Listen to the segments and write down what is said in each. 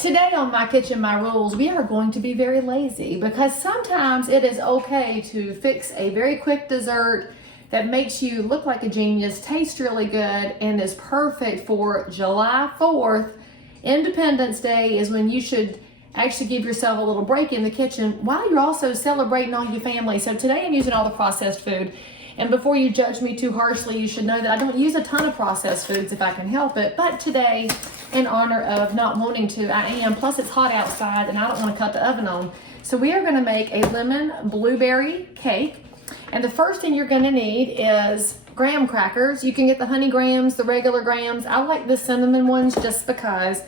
Today on My Kitchen, My Rules, we are going to be very lazy because sometimes it is okay to fix a very quick dessert that makes you look like a genius, tastes really good, and is perfect for July 4th. Independence Day is when you should actually give yourself a little break in the kitchen while you're also celebrating all your family. So today I'm using all the processed food. And before you judge me too harshly, you should know that I don't use a ton of processed foods if I can help it. But today, in honor of not wanting to, I am. Plus it's hot outside and I don't want to cut the oven on. So we are going to make a lemon blueberry cake. And the first thing you're going to need is graham crackers. You can get the honey grahams, the regular grahams. I like the cinnamon ones just because.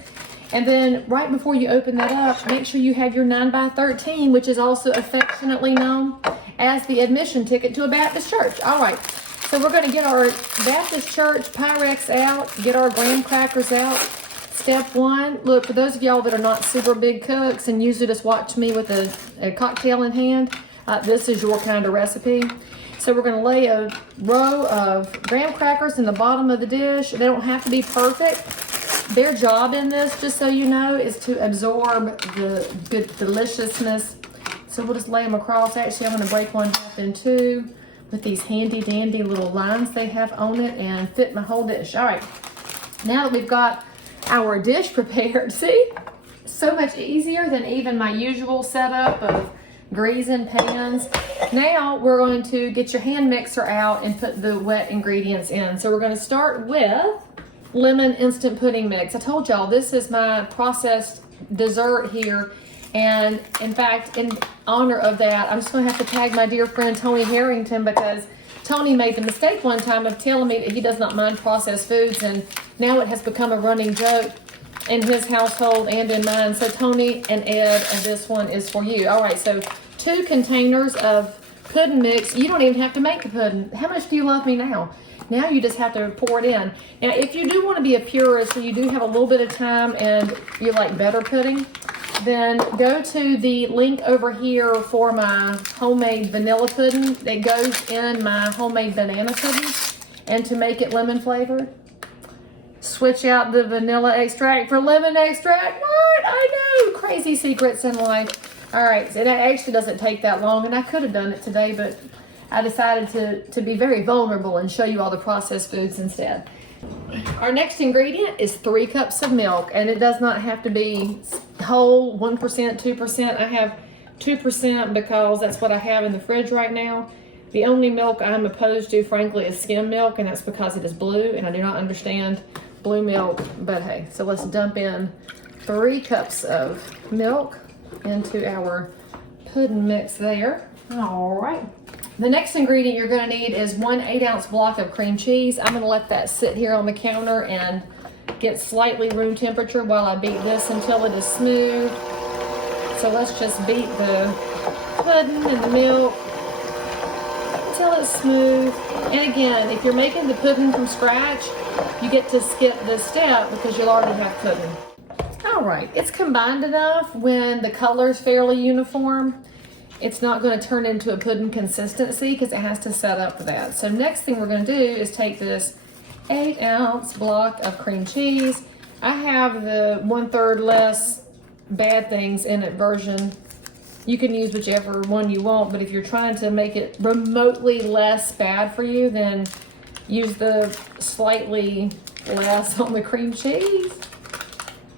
And then right before you open that up, make sure you have your 9x13, which is also affectionately known as the admission ticket to a Baptist church. All right, so we're going to get our Baptist church Pyrex out, get our graham crackers out. Step one, look, for those of y'all that are not super big cooks and usually just watch me with a cocktail in hand, this is your kind of recipe. So we're going to lay a row of graham crackers in the bottom of the dish. They don't have to be perfect. Their job in this, just so you know, is to absorb the good deliciousness. So we'll just lay them across. Actually, I'm going to break one half in two with these handy dandy little lines they have on it and fit my whole dish. All right, now that we've got our dish prepared, see, so much easier than even my usual setup of greasing pans. Now we're going to get your hand mixer out and put the wet ingredients in. So we're going to start with lemon instant pudding mix. I told y'all this is my processed dessert here, and in fact, in honor of that, I'm just going to have to tag my dear friend Tony Harrington, because Tony made the mistake one time of telling me that he does not mind processed foods, and now it has become a running joke in his household and in mine. So Tony and Ed, and this one is for you. All right, so 2 containers of pudding mix. You don't even have to make the pudding. How much do you love me now? Now you just have to pour it in. Now, if you do want to be a purist, so you do have a little bit of time and you like better pudding, then go to the link over here for my homemade vanilla pudding that goes in my homemade banana pudding. And to make it lemon flavored, switch out the vanilla extract for lemon extract. What? I know, crazy secrets in life. All right, so it actually doesn't take that long, and I could have done it today, but I decided to be very vulnerable and show you all the processed foods instead. Our next ingredient is 3 cups of milk, and it does not have to be whole, 1%, 2%. I have 2% because that's what I have in the fridge right now. The only milk I'm opposed to, frankly, is skim milk, and that's because it is blue, and I do not understand blue milk, but hey. So let's dump in 3 cups of milk into our pudding mix there. All right. The next ingredient you're going to need is 1 8-ounce block of cream cheese. I'm going to let that sit here on the counter and get slightly room temperature while I beat this until it is smooth. So let's just beat the pudding and the milk until it's smooth. And again, if you're making the pudding from scratch, you get to skip this step because you'll already have pudding. All right, it's combined enough when the color's fairly uniform. It's not going to turn into a pudding consistency because it has to set up for that. So next thing we're going to do is take this 8-ounce block of cream cheese. I have the 1/3 less bad things in it version. You can use whichever one you want, but if you're trying to make it remotely less bad for you, then use the slightly less on the cream cheese.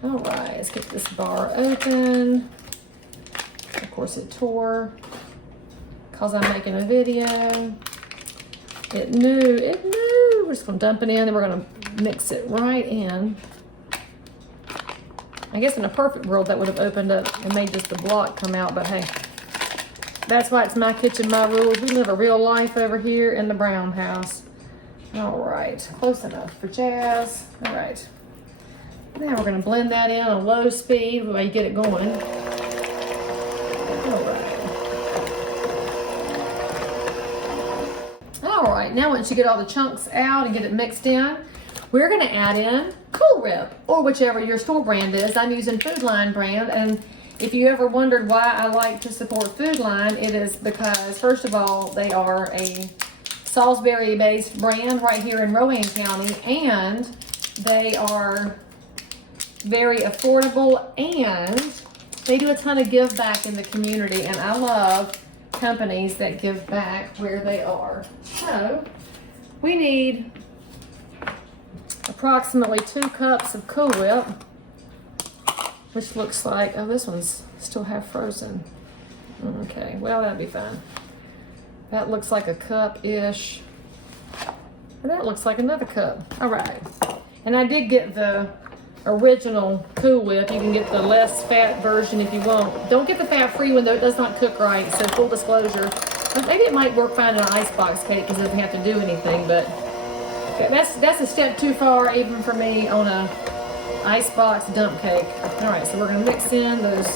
All right, let's get this bar open. Of course it tore because I'm making a video. It knew. We're just gonna dump it in and we're gonna mix it right in. I guess in a perfect world that would have opened up and made just the block come out, but hey, that's why it's My Kitchen, My Rules. We live a real life over here in the Brown house. All right, close enough for Jazz. All right, now we're gonna blend that in on low speed while you get it going. All right, now once you get all the chunks out and get it mixed in, we're gonna add in Cool Whip, or whichever your store brand is. I'm using Food Line brand, and if you ever wondered why I like to support Food Line, it is because, first of all, they are a Salisbury-based brand right here in Rowan County, and they are very affordable, and they do a ton of give back in the community, and I love companies that give back where they are. So we need approximately 2 cups of Cool Whip, which looks like, oh, this one's still half frozen. Okay, well, that'd be fine. That looks like a cup-ish. And that looks like another cup. All right. And I did get the original Cool Whip. You can get the less fat version if you want. Don't get the fat-free one, though. It does not cook right, so full disclosure. But maybe it might work fine in an icebox cake because it doesn't have to do anything, but that's a step too far even for me on a icebox dump cake. All right, so we're gonna mix in those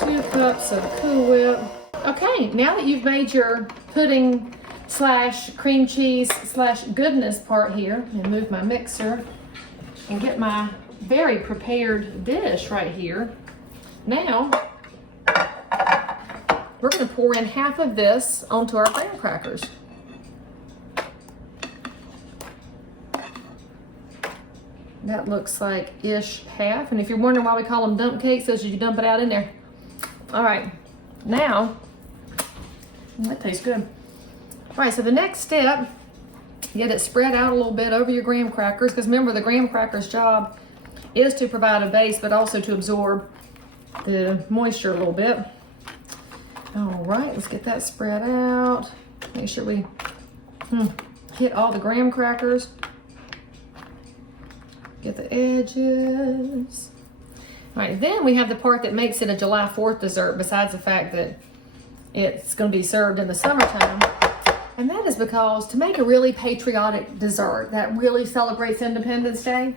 2 cups of Cool Whip. Okay, now that you've made your pudding / cream cheese / goodness part here, and move my mixer and get my very prepared dish right here. Now, we're gonna pour in half of this onto our graham crackers. That looks like ish half. And if you're wondering why we call them dump cakes, so you dump it out in there. All right, now, that tastes good. All right, so the next step, get it spread out a little bit over your graham crackers, because remember the graham crackers job is to provide a base, but also to absorb the moisture a little bit. All right, let's get that spread out. Make sure we hit all the graham crackers. Get the edges. All right, then we have the part that makes it a July 4th dessert, besides the fact that it's going to be served in the summertime. And that is because to make a really patriotic dessert that really celebrates Independence Day,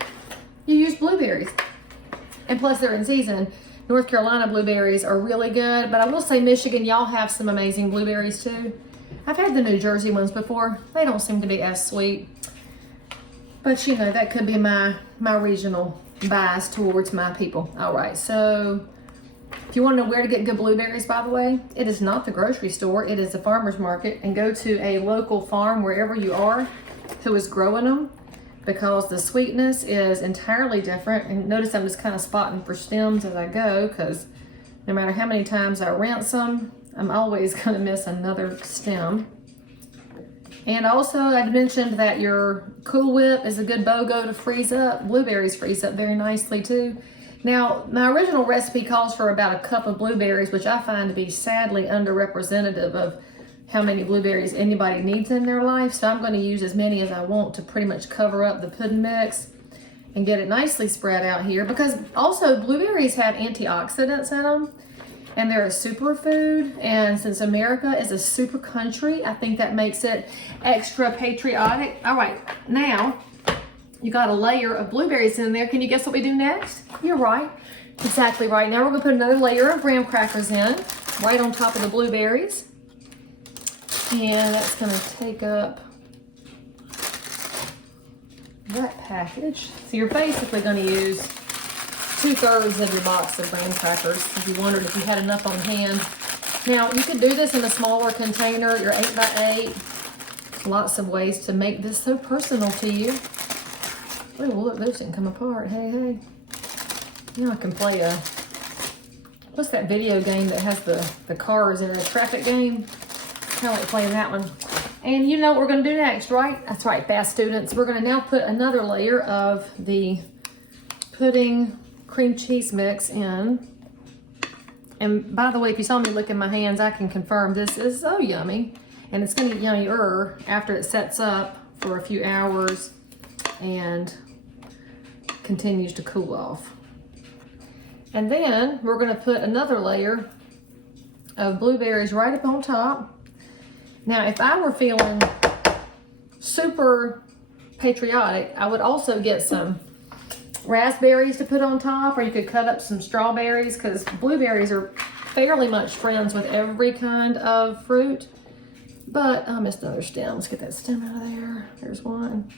you use blueberries. And plus they're in season. North Carolina blueberries are really good, but I will say Michigan, y'all have some amazing blueberries too. I've had the New Jersey ones before. They don't seem to be as sweet. But you know, that could be my regional bias towards my people. All right, so if you want to know where to get good blueberries, by the way, it is not the grocery store, it is the farmer's market, and go to a local farm wherever you are who is growing them, because the sweetness is entirely different. And notice I'm just kind of spotting for stems as I go, because no matter how many times I rinse them, I'm always going to miss another stem. And also, I mentioned that your Cool Whip is a good BOGO to freeze up. Blueberries freeze up very nicely too. Now, my original recipe calls for about a cup of blueberries, which I find to be sadly underrepresentative of how many blueberries anybody needs in their life. So I'm going to use as many as I want to pretty much cover up the pudding mix and get it nicely spread out here. Because also, blueberries have antioxidants in them. And they're a superfood, and since America is a super country, I think that makes it extra patriotic. All right, now you got a layer of blueberries in there. Can you guess what we do next? You're right, exactly right. Now we're gonna put another layer of graham crackers in, right on top of the blueberries. And that's gonna take up that package. So you're basically gonna use 2/3 of your box of graham crackers, if you wondered if you had enough on hand. Now, you could do this in a smaller container, your 8x8. Lots of ways to make this so personal to you. Oh, well, look, those didn't come apart. Hey, hey. Now I can play a, what's that video game that has the cars in a traffic game? Kind of like playing that one. And you know what we're gonna do next, right? That's right, fast students. We're gonna now put another layer of the pudding cream cheese mix in. And by the way, if you saw me look in my hands, I can confirm this is so yummy. And it's gonna get yummier after it sets up for a few hours and continues to cool off. And then we're gonna put another layer of blueberries right up on top. Now, if I were feeling super patriotic, I would also get some raspberries to put on top, or you could cut up some strawberries, because blueberries are fairly much friends with every kind of fruit. But I missed another stem. Let's get that stem out of there. There's one.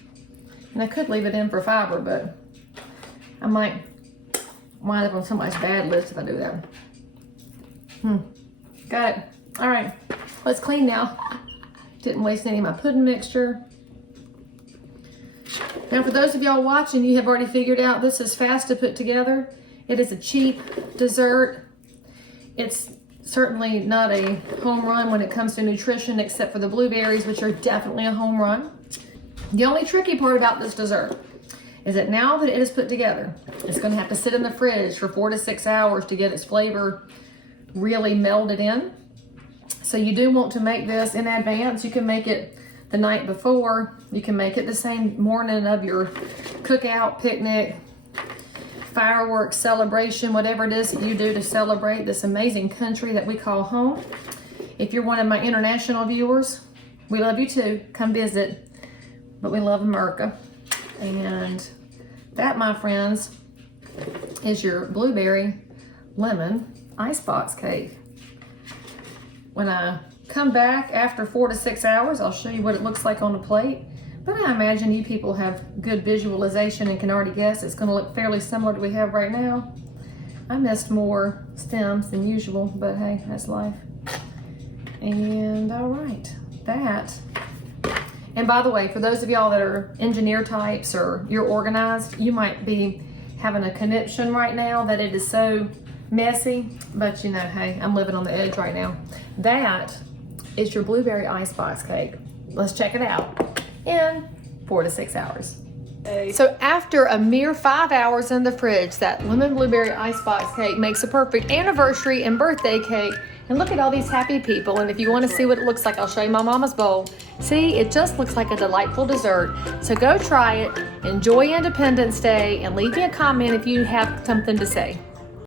And I could leave it in for fiber, but I might wind up on somebody's bad list if I do that. Got it. All right, let's clean now. Didn't waste any of my pudding mixture. Now for those of y'all watching, you have already figured out this is fast to put together. It is a cheap dessert. It's certainly not a home run when it comes to nutrition, except for the blueberries, which are definitely a home run. The only tricky part about this dessert is that now that it is put together, it's going to have to sit in the fridge for 4 to 6 hours to get its flavor really melded in. So you do want to make this in advance. You can make it the night before. You can make it the same morning of your cookout, picnic, fireworks celebration, whatever it is that you do to celebrate this amazing country that we call home. If you're one of my international viewers, we love you too. Come visit. But we love America. And that, my friends, is your blueberry lemon icebox cake. When I come back after 4 to 6 hours, I'll show you what it looks like on the plate. But I imagine you people have good visualization and can already guess it's going to look fairly similar to what we have right now. I missed more stems than usual, but hey, that's life. And all right, that. And by the way, for those of y'all that are engineer types or you're organized, you might be having a conniption right now that it is so messy, but you know, hey, I'm living on the edge right now. That is your blueberry icebox cake. Let's check it out in 4 to 6 hours. So after a mere 5 hours in the fridge, that lemon blueberry icebox cake makes a perfect anniversary and birthday cake. And look at all these happy people. And if you want to see what it looks like, I'll show you my mama's bowl. See, it just looks like a delightful dessert. So go try it, enjoy Independence Day, and leave me a comment if you have something to say.